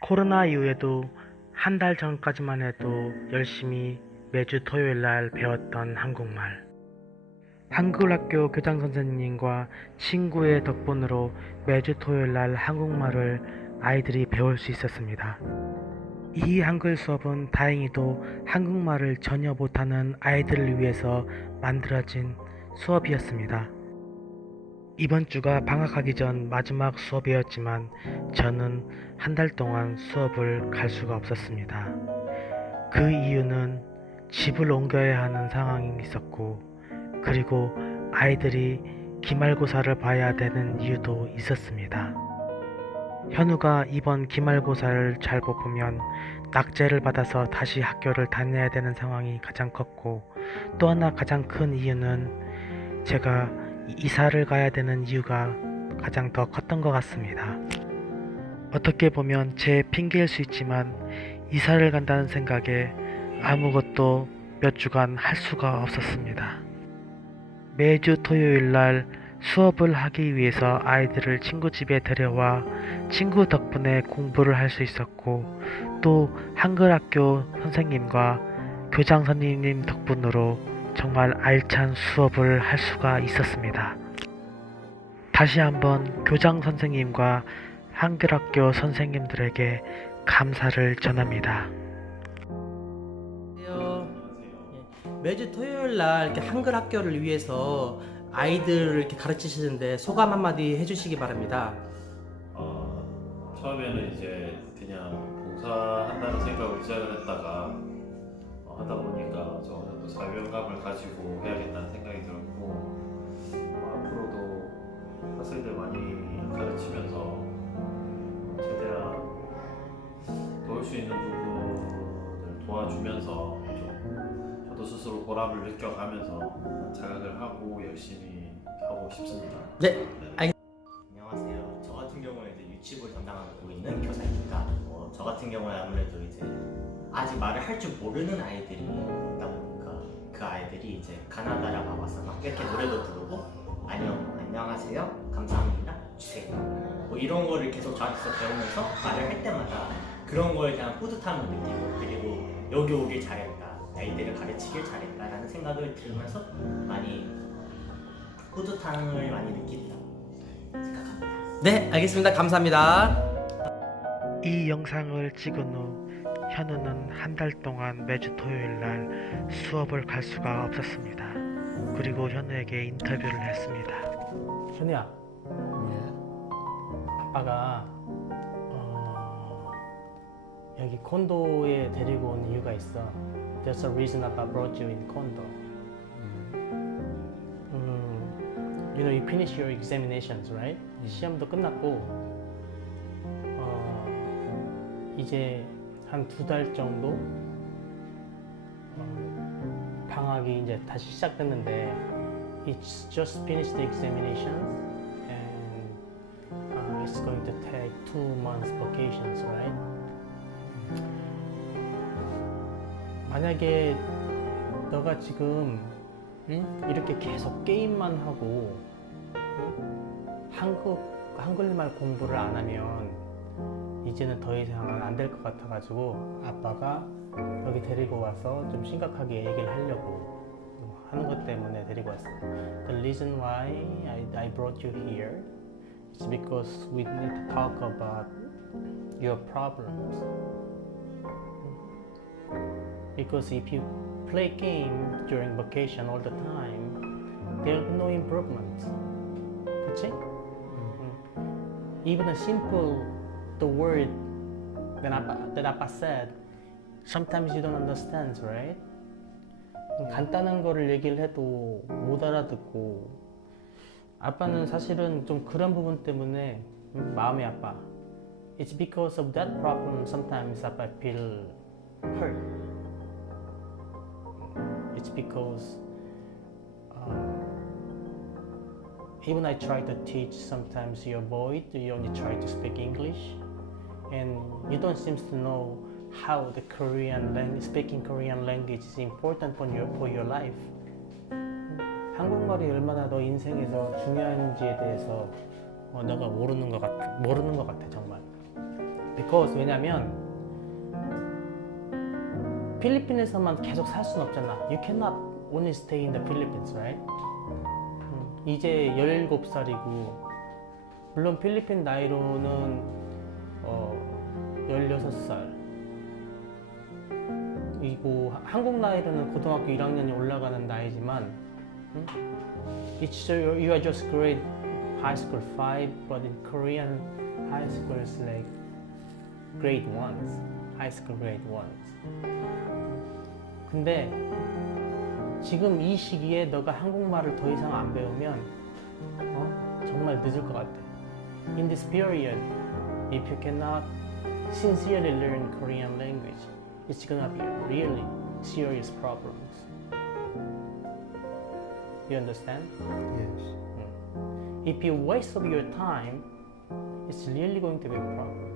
코로나 이후에도 한 달 전까지만 해도 열심히 매주 토요일 날 배웠던 한국말. 한글학교 교장 선생님과 친구의 덕분으로 매주 토요일 날 한국말을 아이들이 배울 수 있었습니다. 이 한글 수업은 다행히도 한국말을 전혀 못하는 아이들을 위해서 만들어진 수업이었습니다. 이번 주가 방학하기 전 마지막 수업이었지만 저는 한 달 동안 수업을 갈 수가 없었습니다. 그 이유는 집을 옮겨야 하는 상황이 있었고, 그리고 아이들이 기말고사를 봐야 되는 이유도 있었습니다. 현우가 이번 기말고사를 잘 뽑으면 낙제를 받아서 다시 학교를 다녀야 되는 상황이 가장 컸고, 또 하나 가장 큰 이유는 제가 이사를 가야 되는 이유가 가장 더 컸던 것 같습니다. 어떻게 보면 제 핑계일 수 있지만 이사를 간다는 생각에 아무것도 몇 주간 할 수가 없었습니다. 매주 토요일 날 수업을 하기 위해서 아이들을 친구 집에 데려와 친구 덕분에 공부를 할 수 있었고 또 한글 학교 선생님과 교장 선생님 덕분으로 정말 알찬 수업을 할 수가 있었습니다. 다시 한번 교장 선생님과 한글 학교 선생님들에게 감사를 전합니다. 매주 토요일 날 이렇게 한글 학교를 위해서 아이들을 이렇게 가르치시는데 소감 한마디 해주시기 바랍니다. 어, 처음에는 이제 그냥 봉사한다는 생각으로 시작을 했다가 어, 하다 보니까 저 어느 정도 사명감을 가지고 해야겠다는 생각이 들었고 어, 앞으로도 학생들 많이 가르치면서 최대한 도울 수 있는 부분을 도와주면서 좀 저도 스스로 보람을 느껴가면서 자각을 하고 열심히 하고 싶습니다. 네, 안녕하세요. 저 같은 경우는 이제 유치부를 담당하고 있는 교사입니다. 어, 저 같은 경우는 아무래도 이제 아직 말을 할 줄 모르는 아이들이 있다 보니까 그 아이들이 이제 가나다라 와서 막 이렇게 노래도 부르고 안녕, 안녕하세요, 감사합니다, 주세요. 뭐 이런 거를 계속 저한테서 배우면서 말을 할 때마다 그런 거에 대한 뿌듯함을 느끼고 그리고 여기 오길 잘했다, 아이들을 가르치길 잘했다라는 생각을 들으면서 많이 뿌듯함을 많이 느낀다 생각합니다. 네, 알겠습니다. 감사합니다. 이 영상을 찍은 후 현우는 한 달 동안 매주 토요일 날 수업을 갈 수가 없었습니다. 그리고 현우에게 인터뷰를 했습니다. 현우야, 아빠가 어, 여기 콘도에 데리고 온 이유가 있어. There's a reason Papa brought you in condo. 음, you know, you finish your examinations, right? 시험도 끝났고, 어, 이제 한 두 달 정도 어, 방학이 이제 다시 시작됐는데, it's just finished the examinations and uh, it's going to take two months vacations, right? 만약에 너가 지금 응? 이렇게 계속 게임만 하고 응? 한국 한글말 공부를 안 하면 이제는 더 이상은 안 될 것 같아가지고 아빠가 여기 데리고 와서 좀 심각하게 얘기를 하려고 하는 것 때문에 데리고 왔어. The reason why I, I brought you here is because we need to talk about your problems. Because if you play game during vacation all the time, there's no improvement. 그치? 음. Even a simple the word that Appa, that Appa said, sometimes you don't understand, right? 간단한 거를 얘기를 해도 못 알아듣고 아빠는 사실은 좀 그런 부분 때문에 음, 마음이 아파. It's because of that problem sometimes Appa feel hurt. It's because uh, even I try to teach, sometimes you avoid, you only try to speak English, and you don't seem to know how the Korean language, speaking Korean language is important for your for your life. 한국말이 얼마나 너 인생에서 중요한지에 대해서 어, 너가 모르는 것 같, 모르는 것 같아 정말. Because 왜냐면 필리핀에서만 계속 살 수는 없잖아. You cannot only stay in the Philippines, right? 음, 이제 17살이고 물론 필리핀 나이로는 어, 16살 이고 하- 한국 나이로는 고등학교 1학년이 올라가는 나이지만 음? It's you are just grade high school 5 but in Korean high school is like grade 1s high school grade 1s 근데 지금 이 시기에 너가 한국말을 더 이상 안 배우면 어? 정말 늦을 것 같아. In this period, if you cannot sincerely learn Korean language, it's gonna be really serious problems. You understand? Yes. If you waste of your time, it's really going to be problems.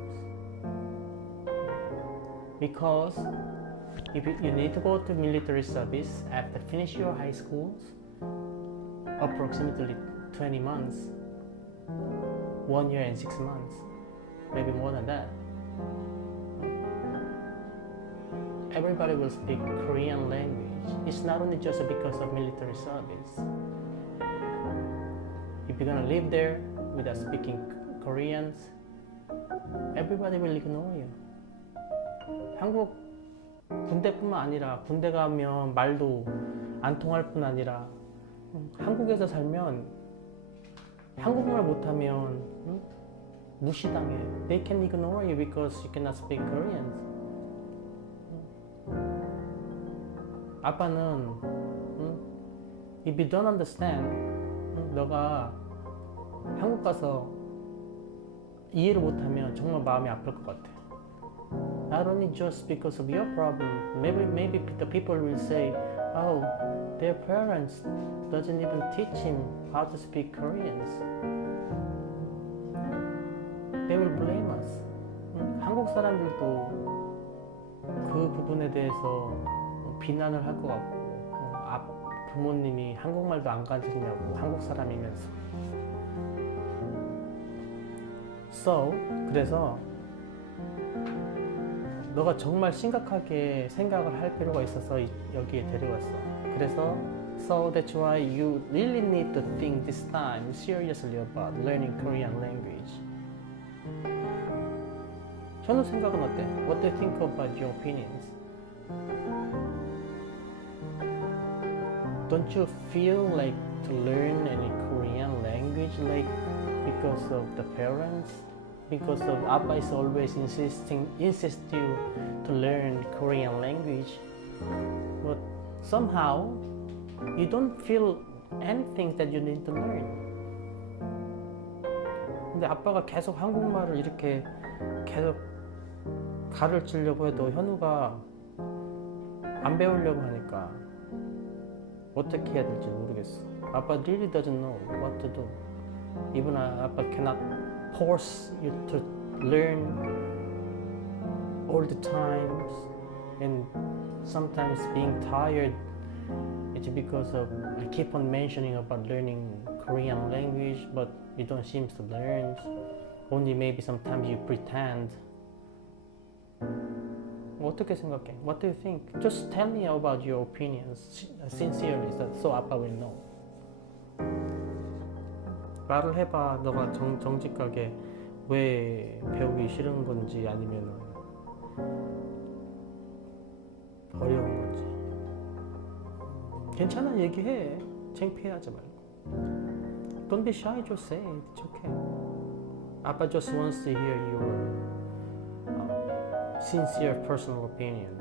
Because if you, need to go to military service after finish your high schools, approximately 20 months, one year and six months, maybe more than that. Everybody will speak Korean language. It's not only just because of military service. If you're gonna live there without speaking Koreans, everybody will ignore you. 한국 군대뿐만 아니라 군대 가면 말도 안 통할 뿐 아니라 음, 한국에서 살면 한국말 못하면 음, 무시당해. They can ignore you because you cannot speak Korean. 아빠는 음, if you don't understand 음, 너가 한국 가서 이해를 못하면 정말 마음이 아플 것 같아. Not only just because of your problem, maybe maybe the people will say, "Oh, their parents doesn't even teach him how to speak Koreans." They will blame us. 음, 한국 사람들도 그 부분에 대해서 비난을 할 것 같고, 어, 앞 부모님이 한국말도 안 가르치냐고 한국 사람이면서. So 그래서 너가 정말 심각하게 생각을 할 필요가 있어서 이- 여기에 데려왔어. 그래서 so that's why you really need to think this time seriously about learning Korean language. 현우 생각은 어때? What do you think about your opinions? Don't you feel like to learn any Korean language like because of the parents? Because of Abba is always insisting insist you to learn Korean language. But somehow you don't feel anything that you need to learn. 근데 아빠가 계속 한국말을 이렇게 계속 가르치려고 해도 현우가 안 배우려고 하니까 어떻게 해야 될지 모르겠어. 아빠 really doesn't know what to do. Even uh, 아빠 cannot force you to learn all the times and sometimes being tired it's because of I keep on mentioning about learning Korean language but you don't seem to learn only maybe sometimes you pretend 어떻게 생각해? What do you think? Just tell me about your opinions sincerely so 아빠 will know 말을 해봐. 너가 정, 정직하게 왜 배우기 싫은 건지 아니면 어려운 건지. 괜찮아 얘기해. 창피해하지 말고. Don't be shy. Just say it. It's okay. 아빠 just wants to hear your uh, sincere personal opinions.